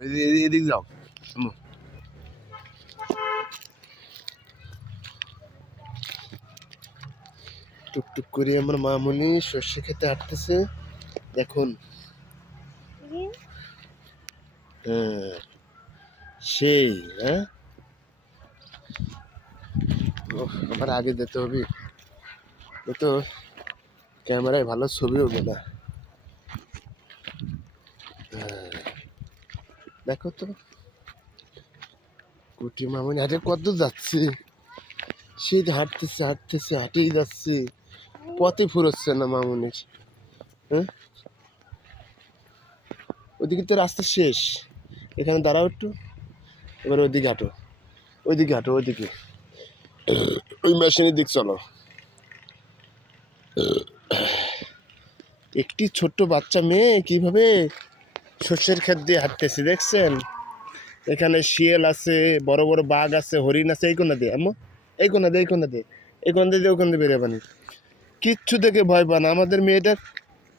এদিক যাও। টুকটুক করে আমার মামুনি সর্ষে খেতে হাঁটতেছে দেখুন। হ্যাঁ সেই হ্যাঁ আমার আগে যেতে হবে, তো ক্যামেরায় ভালো ছবি হবে না। দেখো তো কুটি মামুনি হাটে কত যাচ্ছে, সেই হাঁটতেছে হাঁটতেছে হাঁটেই যাচ্ছে, পথে ফুরোচ্ছে না মামুনির। হ্যাঁ ওইদিকে তো রাস্তা শেষ, এখানে দাঁড়াও একটু, এবার ওইদিকে হাঁটো, ওইদিকে হাঁটো, ওইদিকে ওই মেশিনের দিক চলো। একটি ছোট্ট বাচ্চা মেয়ে কিভাবে শস্যের ক্ষেত দিয়ে হাঁটতেছে দেখছেন। এখানে শিয়াল আছে, বড় বড় বাঘ আছে, হরিণ আছে। এই কোনা দিয়ে আম্মু, এই কোনা দিয়ে, এই কোনা দিয়ে, এই কোনা দিয়ে, ওখান দিয়ে বেরিয়ে পানি, কিচ্ছু দেখে ভয় পান। আমাদের মেয়েটার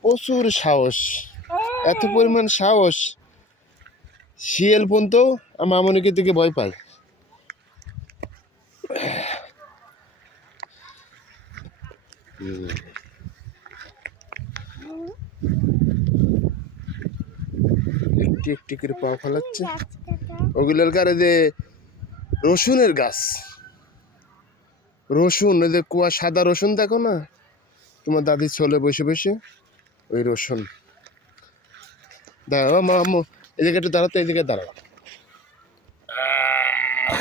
প্রচুর সাহস, এত পরিমাণ সাহস, শিয়াল পর্যন্ত মামনিকে থেকে ভয় পায়। একটি একটি করে পা ফেলাচ্ছে। ওগুলোর কারে যে রসুনের গাছ, রসুন, ওই যে কুয়া সাদা রসুন দেখো না তোমার দাদির ছোলে বসে বসে, ওই রসুন। দাঁড়াও মা, এদিকে একটু দাঁড়াতে, এদিকে দাঁড়াও।